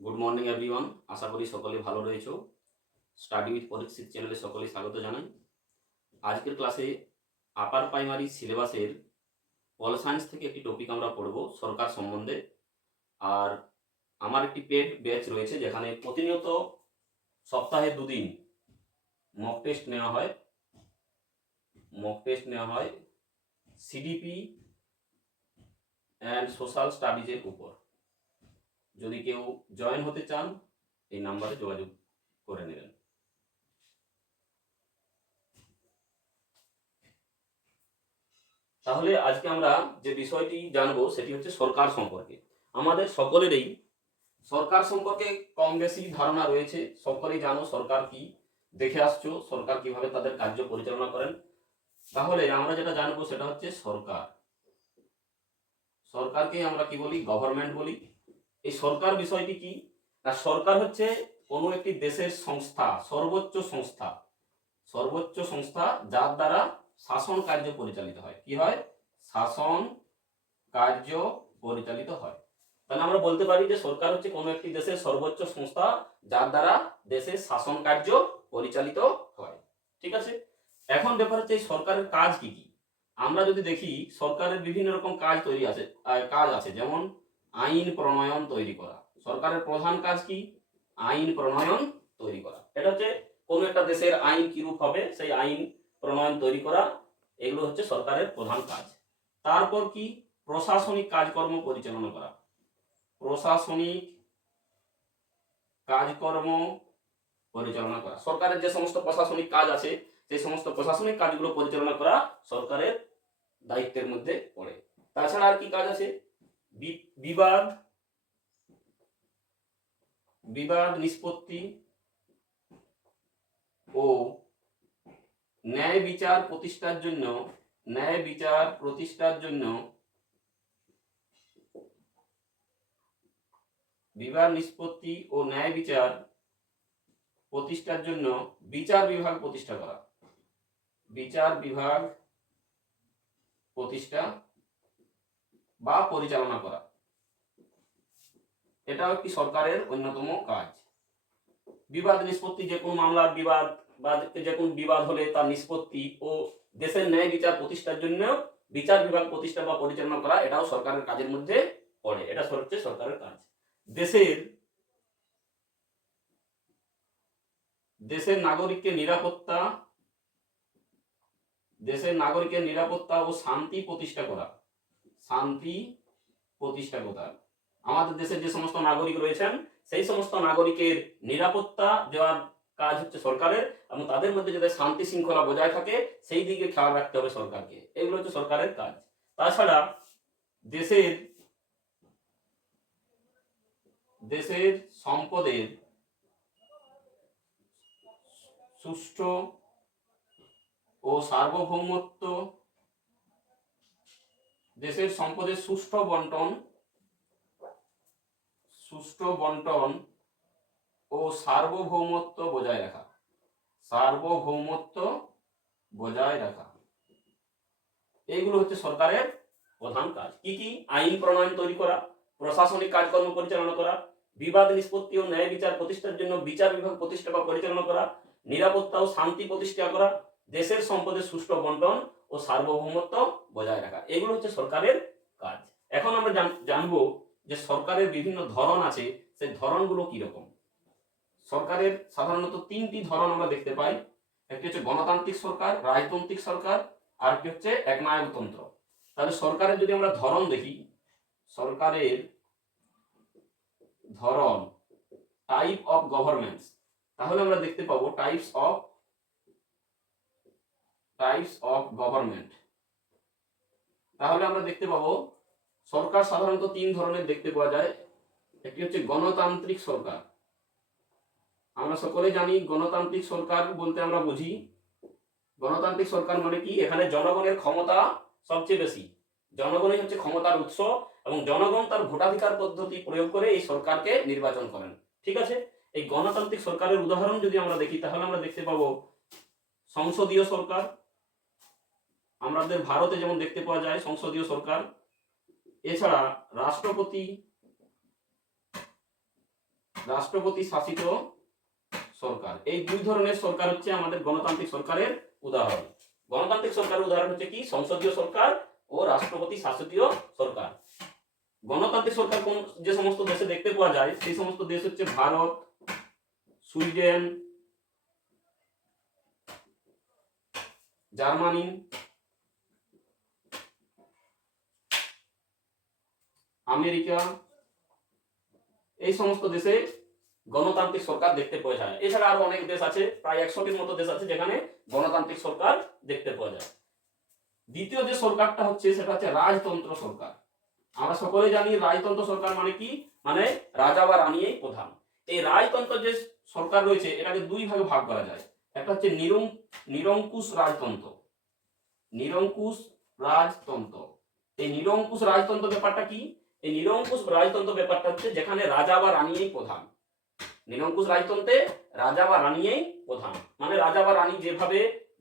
Good morning everyone. আশা করি সকলে ভালো রয়েছো। স্টাডি উইথ পরীক্ষিত চ্যানেলে সকলে স্বাগত জানাই। আজকের ক্লাসে আপার প্রাইমারি সিলেবাসের পল সায়েন্স থেকে একটি টপিক আমরা পড়ব সরকার সম্বন্ধে। আর আমার একটি পেড ব্যাচ রয়েছে যেখানে প্রতিনিয়ত সপ্তাহে দুদিন মক টেস্ট নেওয়া হয় সিডিপি অ্যান্ড সোশ্যাল স্টাডিজের উপর। যদি কেউ জয়েন হতে চান এই নাম্বারে যোগাযোগ করে নেবেন। তাহলে আজকে আমরা যে বিষয়টি জানবো সেটি হচ্ছে সরকার সম্পর্কে। আমাদের সকলেরই সরকার সম্পর্কে কম বেশি ধারণা রয়েছে। সকলেই জানো সরকার কি, দেখে আসছো সরকার কিভাবে তাদের কার্য পরিচালনা করেন। তাহলে আমরা যেটা জানবো সেটা হচ্ছে সরকার। সরকারকে আমরা কি বলি? গভর্নমেন্ট বলি। এই সরকার বিষয়টি কি না, সরকার হচ্ছে কোনো একটি দেশের সংস্থা, সর্বোচ্চ সংস্থা যার দ্বারা শাসন কার্য পরিচালিত হয়। কি হয়? শাসন কার্য পরিচালিত হয়। তাহলে আমরা বলতে পারি যে সরকার হচ্ছে কোনো একটি দেশের সর্বোচ্চ সংস্থা যার দ্বারা দেশের শাসন কার্য পরিচালিত হয়। ঠিক আছে, এখন ব্যাপার হচ্ছে এই সরকারের কাজ কি কি। আমরা যদি দেখি সরকারের বিভিন্ন রকম কাজ আছে, যেমন আইন প্রণয়ন তৈরি করা। সরকারের প্রধান কাজ কি? আইন প্রণয়ন তৈরি করা। এটা হচ্ছে কোনো একটা দেশের আইন কিরূপ হবে সেই আইন প্রণয়ন তৈরি করা, এগুলো হচ্ছে সরকারের প্রধান কাজ। তারপর কি? প্রশাসনিক কাজকর্ম পরিচালনা করা। প্রশাসনিক কাজকর্ম পরিচালনা করা, সরকারের যে সমস্ত প্রশাসনিক কাজ আছে সেই সমস্ত প্রশাসনিক কাজগুলো পরিচালনা করা সরকারের দায়িত্বের মধ্যে পড়ে। তাছাড়া আর কি কাজ আছে? বিবাদ নিষ্পত্তি ও ন্যায় বিচার প্রতিষ্ঠার জন্য বিবাদ নিষ্পত্তি ও ন্যায় বিচার প্রতিষ্ঠার জন্য বিচার বিভাগ প্রতিষ্ঠা করা। বিচার বিভাগ প্রতিষ্ঠা বা পরিচালনা করা, এটাও একটি সরকারের অন্যতম কাজ। বিবাদ নিষ্পত্তি, যে কোনো মামলার বিবাদ বা যে কোনো বিবাদ হলে তার নিষ্পত্তি ও দেশের ন্যায় বিচার প্রতিষ্ঠার জন্য বিচার বিভাগ প্রতিষ্ঠা বা পরিচালনা করা, এটাও সরকারের কাজের মধ্যে পড়ে। এটা হচ্ছে সরকারের কাজ। দেশের নাগরিকের নিরাপত্তা ও শান্তি প্রতিষ্ঠা করা। আমাদের দেশের যে সমস্ত নাগরিক রয়েছেন সেই সমস্ত নাগরিকের নিরাপত্তা দেওয়ার কাজ হচ্ছে সরকারের, এবং তাদের মধ্যে যাতে শান্তি শৃঙ্খলা বজায় থাকে সেই দিকে খেয়াল রাখতে হবে সরকারকে। এগুলো হচ্ছে সরকারের কাজ। তাছাড়া দেশের সম্পদের সুষ্ঠু ও সার্বভৌমত্ব, দেশের সম্পদের সুষ্ঠু বন্টন ও সার্বভৌমত্ব বজায় রাখা, এইগুলো হচ্ছে সরকারের প্রধান কাজ। কি কি? আইন প্রণয়ন তৈরি করা, প্রশাসনিক কাজকর্ম পরিচালনা করা, বিবাদ নিষ্পত্তি ও ন্যায় বিচার প্রতিষ্ঠার জন্য বিচার বিভাগ প্রতিষ্ঠা বা পরিচালনা করা, নিরাপত্তা ও শান্তি প্রতিষ্ঠা করা, দেশের সম্পদের সুষ্ঠু বন্টন ও সার্বভৌমত্ব বজায় রাখা, এগুলো হচ্ছে সরকারের কাজ। এখন আমরা জানবো যে সরকারের বিভিন্ন ধরন আছে, সেই ধরনগুলো কি রকম। সরকারের সাধারণত তিনটি ধরন আমরা দেখতে পাই। একটি হচ্ছে গণতান্ত্রিক সরকার, রাজতান্ত্রিক সরকার, আর একটি হচ্ছে একনায়কতন্ত্র। তাহলে সরকারের যদি আমরা ধরন দেখি, সরকারের ধরন, টাইপ অফ গভর্নমেন্টস, তাহলে আমরা দেখতে পাবো টাইপস অফ গভর্নমেন্ট। তাহলে আমরা দেখতে পাবো সরকার সাধারণত তিন ধরনের দেখতে পাওয়া যায়। একটি হচ্ছে গণতান্ত্রিক সরকার। আমরা সকলে জানি গণতান্ত্রিক সরকার বলতে আমরা বুঝি, গণতান্ত্রিক সরকার মানে কি? এখানে জনগণের ক্ষমতা সবচেয়ে বেশি, জনগণই হচ্ছে ক্ষমতার উৎস, এবং জনগণ তার ভোটাধিকার পদ্ধতি প্রয়োগ করে এই সরকারকে নির্বাচন করেন। ঠিক আছে, এই গণতান্ত্রিক সরকারের উদাহরণ যদি আমরা দেখি তাহলে আমরা দেখতে পাবো সংসদীয় সরকার। আমাদের ভারতে যেমন দেখতে পাওয়া যায় সংসদীয় সরকার। এছাড়া রাষ্ট্রপতি রাষ্ট্রপতি শাসিত সরকার। এই দুই ধরনের সরকার হচ্ছে আমাদের গণতান্ত্রিক সরকারের উদাহরণ। গণতান্ত্রিক সরকারের উদাহরণ হচ্ছে কি সংসদীয় সরকার ও রাষ্ট্রপতি শাসিত সরকার। গণতান্ত্রিক সরকার কোন যে সমস্ত দেশে দেখতে পাওয়া যায় সেই সমস্ত দেশ হচ্ছে ভারত, সুইডেন, জার্মানি, আমেরিকা, এই সমস্ত দেশে গণতান্ত্রিক সরকার দেখতে পাওয়া যায়। এছাড়া আরো অনেক দেশ আছে, প্রায় 100টির মতো দেশ আছে যেখানে গণতান্ত্রিক সরকার দেখতে পাওয়া যায়। দ্বিতীয় যে সরকারটা হচ্ছে সেটা হচ্ছে রাজতন্ত্র সরকার। আমরা সকলে জানি রাজতন্ত্র সরকার মানে কি, মানে রাজা বা রানীই প্রধান। এই রাজতন্ত্র যে সরকার রয়েছে এটাকে দুই ভাগে ভাগ করা যায়। একটা হচ্ছে নিরঙ্কুশ রাজতন্ত্র। নিরঙ্কুশ রাজতন্ত্র, এই নিরঙ্কুশ রাজতন্ত্র ব্যাপারটা কি? এই নিরঙ্কুশ রাজতন্ত্র ব্যাপারটা হচ্ছে যেখানে রাজা বা রানীই প্রধান। নিরঙ্কুশ রাজতন্ত্রে রাজা বা রানীই প্রধান, মানে রাজা বা রানী যেভাবে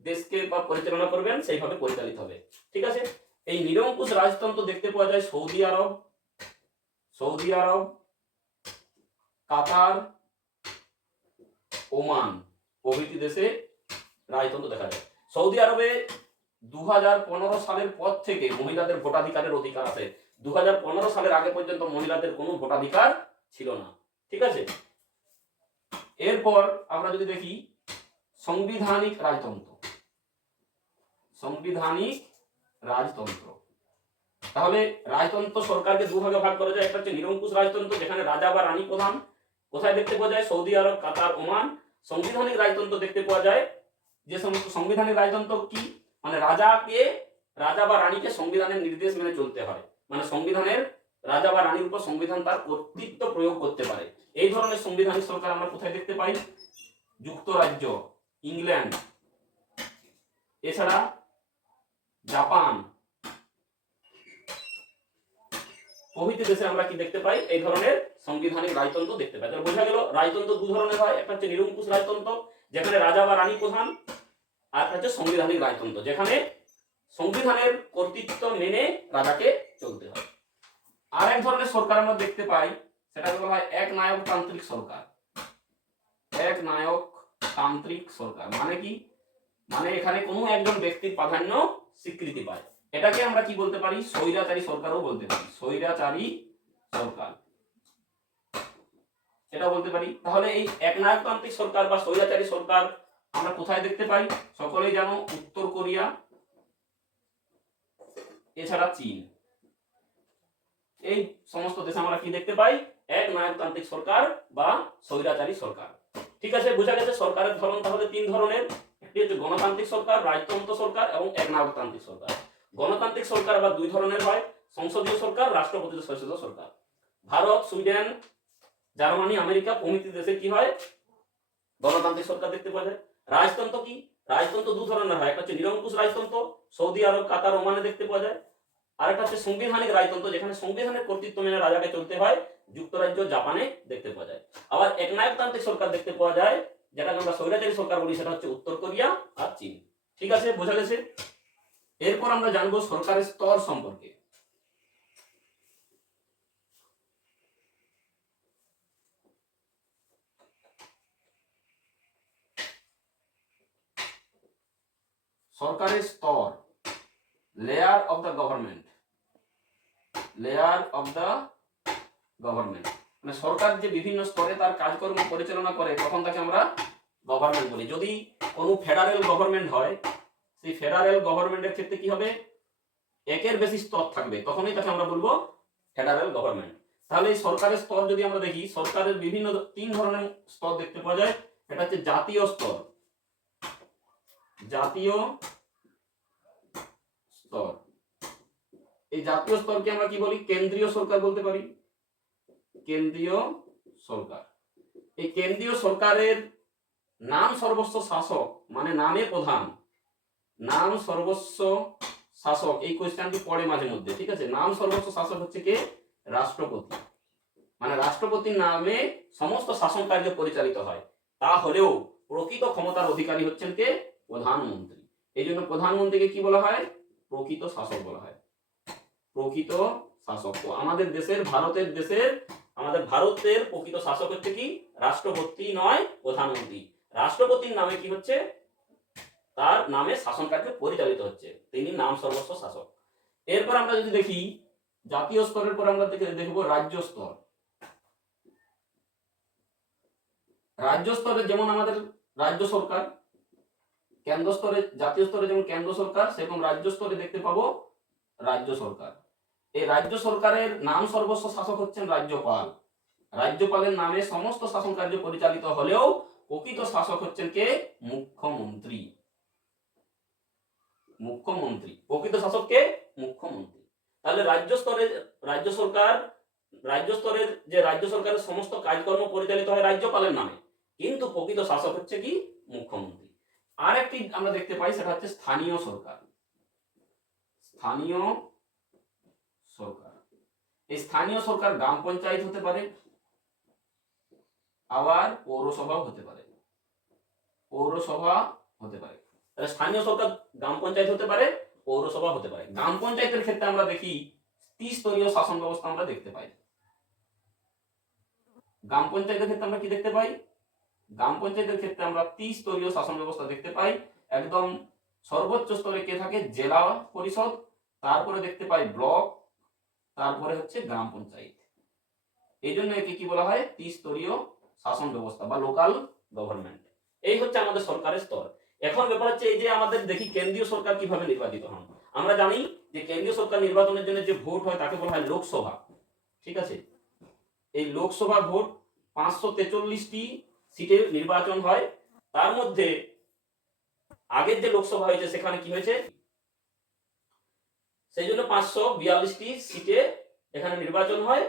দেশকে বা পরিচালনা করবেন সেইভাবে পরিচালিত হবে। ঠিক আছে, এই নিরঙ্কুশ রাজতন্ত্র দেখতে পাওয়া যায় সৌদি আরব, কাতার, ওমান প্রভৃতি দেশে রাজতন্ত্র দেখা যায়। সৌদি আরবে 2015 সালের পর থেকে মহিলাদের ভোটাধিকারের অধিকার আছে। 2015 সালের আগে পর্যন্ত মহিলাদের কোনো ভোটাধিকার ছিল না। ঠিক আছে, এরপর আমরা যদি দেখি সাংবিধানিক রাজতন্ত্র, তাহলে রাজতন্ত্র সরকারকে দুভাগে ভাগ করা যায়। একটা হচ্ছে নিরঙ্কুশ রাজতন্ত্র যেখানে রাজা বা রানী প্রধান। কোথায় দেখতে পাওয়া যায়? সৌদি আরব, কাতার, ওমান। সাংবিধানিক রাজতন্ত্র দেখতে পাওয়া যায় যে সমস্ত সাংবিধানিক রাজতন্ত্র কি, মানে রাজা বা রানীকে সংবিধানের নির্দেশ মেনে চলতে হয়, মানে সংবিধানের রাজা বা রানীর উপর সংবিধান তার কর্তৃত্ব প্রয়োগ করতে পারে। এই ধরনের সাংবিধানিক সরকার আমরা কোথায় দেখতে পাই? যুক্তরাজ্য, ইংল্যান্ড, এছাড়া জাপান প্রভৃতি দেশে আমরা কি দেখতে পাই? এই ধরনের সাংবিধানিক রাজতন্ত্র দেখতে পাই। তাহলে বোঝা গেল রাজতন্ত্র দু ধরনের হয়। একটা হচ্ছে নিরঙ্কুশ রাজতন্ত্র যেখানে রাজা বা রানী প্রধান, আর একটা হচ্ছে সাংবিধানিক রাজতন্ত্র যেখানে সংবিধানের কর্তৃত্ব মেনে রাজাকে চলতে হয়। আর এক ধরনের সরকার আমরা দেখতে পাই, সেটাকে বলা হয় একনায়কতান্ত্রিক সরকার। একনায়কতান্ত্রিক সরকার মানে কি? মানে এখানে কোনো একজন ব্যক্তির প্রাধান্য স্বীকৃতি পায়। এটাকে আমরা কি বলতে পারি? স্বৈরাচারী সরকারও বলতে পারি। স্বৈরাচারী সরকার এটা বলতে পারি। তাহলে এই একনায়কতান্ত্রিক সরকার বা স্বৈরাচারী সরকার আমরা কোথায় দেখতে পাই? সকলেই জানো, উত্তর কোরিয়া, এছাড়া চীন। এই সমস্ত দেশে আমরা কি দেখতে পাই? একনায়কতান্ত্রিক সরকার বা স্বৈরাচারী সরকার। ঠিক আছে, বোঝা গেছে সরকারের ধরন তাহলে তিন ধরনের। একটি হচ্ছে গণতান্ত্রিক সরকার, রাজতন্ত্র সরকার এবং একনায়কতান্ত্রিক সরকার। গণতান্ত্রিক সরকার আবার দুই ধরনের হয়, সংসদীয় সরকার, রাষ্ট্রপতি শাসিত সরকার। ভারত, সুইডেন, জার্মানি, আমেরিকা প্রভৃতি দেশে কি হয়? গণতান্ত্রিক সরকার দেখতে পাওয়া যায়। রাজতন্ত্র কি? রাজতন্ত্র দু ধরনের হয়, একটা হচ্ছে নিরঙ্কুশ রাজতন্ত্র, সৌদি আরব, কাতার, ওমানে দেখতে পাওয়া যায়। আরেকটা হচ্ছে সাংবিধানিক রাজতন্ত্র যেখানে সংবিধানের কর্তৃত্ব মেনে রাজাকে চলতে হয়, যুক্তরাজ্য, জাপানে দেখতে পাওয়া যায়। আবার একনায়কতান্ত্রিক সরকার দেখতে পাওয়া যায়, যেটাকে আমরা স্বৈরাচারী সরকার বলি, সেটা হচ্ছে উত্তর কোরিয়া আর চীন। ঠিক আছে, বোঝা গেছে। এরপর আমরা জানবো সরকারের স্তর সম্পর্কে। সরকারের স্তর, লেয়ার অফ দ্য গভর্নমেন্ট। মানে সরকার যে বিভিন্ন স্তরে তার কাজকর্ম পরিচালনা করে তখন তাকে আমরা গভর্নমেন্ট বলি। যদি কোনো ফেডারেল গভর্নমেন্ট হয়, সেই ফেডারেল গভর্নমেন্টের ক্ষেত্রে কি হবে? একের বেশি স্তর থাকবে, তখনই তাকে আমরা বলবো ফেডারেল গভর্নমেন্ট। তাহলে এই সরকারের স্তর যদি আমরা দেখি, সরকারের বিভিন্ন তিন ধরনের স্তর দেখতে পাওয়া যায়। এটা হচ্ছে জাতীয় স্তর। এই জাতীয় স্তরকে আমরা কি বলি? কেন্দ্রীয় সরকার বলতে পারি। কেন্দ্রীয় সরকার, এই কেন্দ্রীয় সরকারের নাম সর্বস্ব শাসক, মানে নামে প্রধান, নাম সর্বস্ব শাসক। এই কোয়েশ্চেনটি পড়ে মাঝে মধ্যে। ঠিক আছে, নাম সর্বস্ব শাসক হচ্ছে কে? রাষ্ট্রপতি। মানে রাষ্ট্রপতির নামে সমস্ত শাসন কার্য পরিচালিত হয়। তাহলেও প্রকৃত ক্ষমতার অধিকারী হচ্ছেন কে? প্রধানমন্ত্রী। এই জন্য প্রধানমন্ত্রীকে কি বলা হয়? প্রকৃত শাসক বলা হয়। প্রকৃত শাসক। তো আমাদের দেশের, ভারতের দেশের আমাদের ভারতের প্রকৃত শাসক হচ্ছে কি রাষ্ট্রপতি নয় প্রধানমন্ত্রী। রাষ্ট্রপতির নামে কি হচ্ছে, তার নামে শাসন কার্য পরিচালিত হচ্ছে, তিনি নাম সর্বস্ব শাসক। এরপর আমরা যদি দেখি জাতীয় স্তরের পর আমরা দেখব রাজ্য স্তর। রাজ্য স্তরে যেমন আমাদের রাজ্য সরকার, কেন্দ্র স্তরে জাতীয় স্তরে যেমন কেন্দ্র সরকার, সেরকম রাজ্য স্তরে দেখতে পাবো রাজ্য সরকার। এই রাজ্য সরকারের নাম সর্বস্ব শাসক হচ্ছেন রাজ্যপাল। রাজ্যপালের নামে সমস্ত শাসন কার্য পরিচালিত হলেও প্রকৃত শাসক হচ্ছেন কে, মুখ্যমন্ত্রী। মুখ্যমন্ত্রী প্রকৃত শাসক কে, মুখ্যমন্ত্রী। তাহলে রাজ্য স্তরের যে রাজ্য সরকারের সমস্ত কাজকর্ম পরিচালিত হয় রাজ্যপালের নামে, কিন্তু প্রকৃত শাসক হচ্ছে কি মুখ্যমন্ত্রী। আর একটি আমরা দেখতে পাই, সেটা হচ্ছে স্থানীয় সরকার। স্থানীয় সরকার, এই স্থানীয় সরকার গ্রাম পঞ্চায়েত হতে পারে, আবার পৌরসভাও হতে পারে। পৌরসভা হতে পারে। তাহলে স্থানীয় সরকার গ্রাম পঞ্চায়েত হতে পারে, পৌরসভা হতে পারে। গ্রাম পঞ্চায়েতের ক্ষেত্রে আমরা দেখি ত্রিস্তরীয় শাসন ব্যবস্থা আমরা দেখতে পাই। গ্রাম পঞ্চায়েতের ক্ষেত্রে আমরা কি দেখতে পাই, গ্রাম পঞ্চায়েতের ক্ষেত্রে আমরা ত্রিস্তরীয় শাসন ব্যবস্থা দেখতে পাই। একদম সর্বোচ্চ স্তরে কে থাকে, জেলা পরিষদ, তারপরে দেখতে পাই ব্লক, তারপরে হচ্ছে গ্রাম পঞ্চায়েত। এই জন্য একে কি বলা হয়, ত্রিস্তরীয় শাসন ব্যবস্থা বা লোকাল গভর্নমেন্ট। এই হচ্ছে আমাদের সরকারের স্তর। এখন ব্যাপার হচ্ছে এই যে আমাদের দেখি কেন্দ্রীয় সরকার কিভাবে নির্বাচিত হন। আমরা জানি যে কেন্দ্রীয় সরকার নির্বাচনের জন্য যে ভোট হয় তাকে বলা হয় লোকসভা। ঠিক আছে, এই লোকসভা ভোট 543টি সিটে নির্বাচন হয়। তার মধ্যে আগের যে লোকসভা হয়েছে সেখানে কি হয়েছে, সেই জন্য 542টি সিটে এখানে নির্বাচন হয়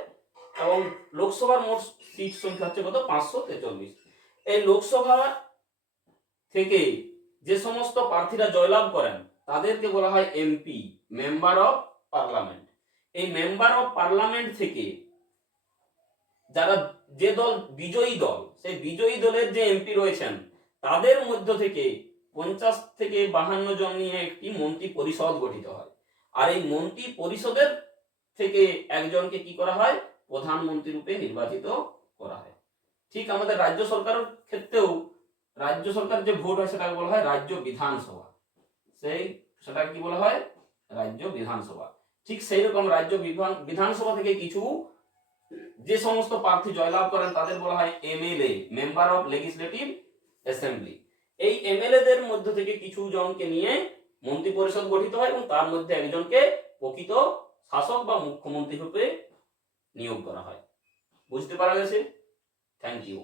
এবং লোকসভার মোট সিট সংখ্যা হচ্ছে কত, 543। এই লোকসভা থেকে যে সমস্ত প্রার্থীরা জয়লাভ করেন তাদেরকে বলা হয় এমপি, মেম্বার অফ পার্লামেন্ট। এই মেম্বার অফ পার্লামেন্ট থেকে যারা যে দল বিজয়ী দল, সেই বিজয়ী দলের যে এমপি রয়েছেন তাদের মধ্য থেকে 50 থেকে 52 জন নিয়ে একটি মন্ত্রী পরিষদ গঠিত হয়। আর এই মন্ত্রী পরিষদের থেকে একজনকে কি করা হয়, প্রধানমন্ত্রী রূপে নির্বাচিত করা হয়। ঠিক আমাদের রাজ্য সরকারের ক্ষেত্রেও রাজ্য সরকার যে ভোট হয় সেটাকে বলা হয় রাজ্য বিধানসভা। সেটাকে কি বলা হয়, রাজ্য বিধানসভা। ঠিক সেই রকম রাজ্য বিধানসভা থেকে কিছু যে সমস্ত প্রার্থী জয়লাভ করেন তাদের বলা হয় MLA, member of legislative assembly. এই এমএলএ দের মধ্য থেকে কিছু জনকে নিয়ে মন্ত্রী পরিষদ গঠিত হয় এবং তার মধ্যে একজনকে প্রকৃত শাসক বা মুখ্যমন্ত্রী রূপে নিয়োগ করা হয়। বুঝতে পারা গেছে? Thank you.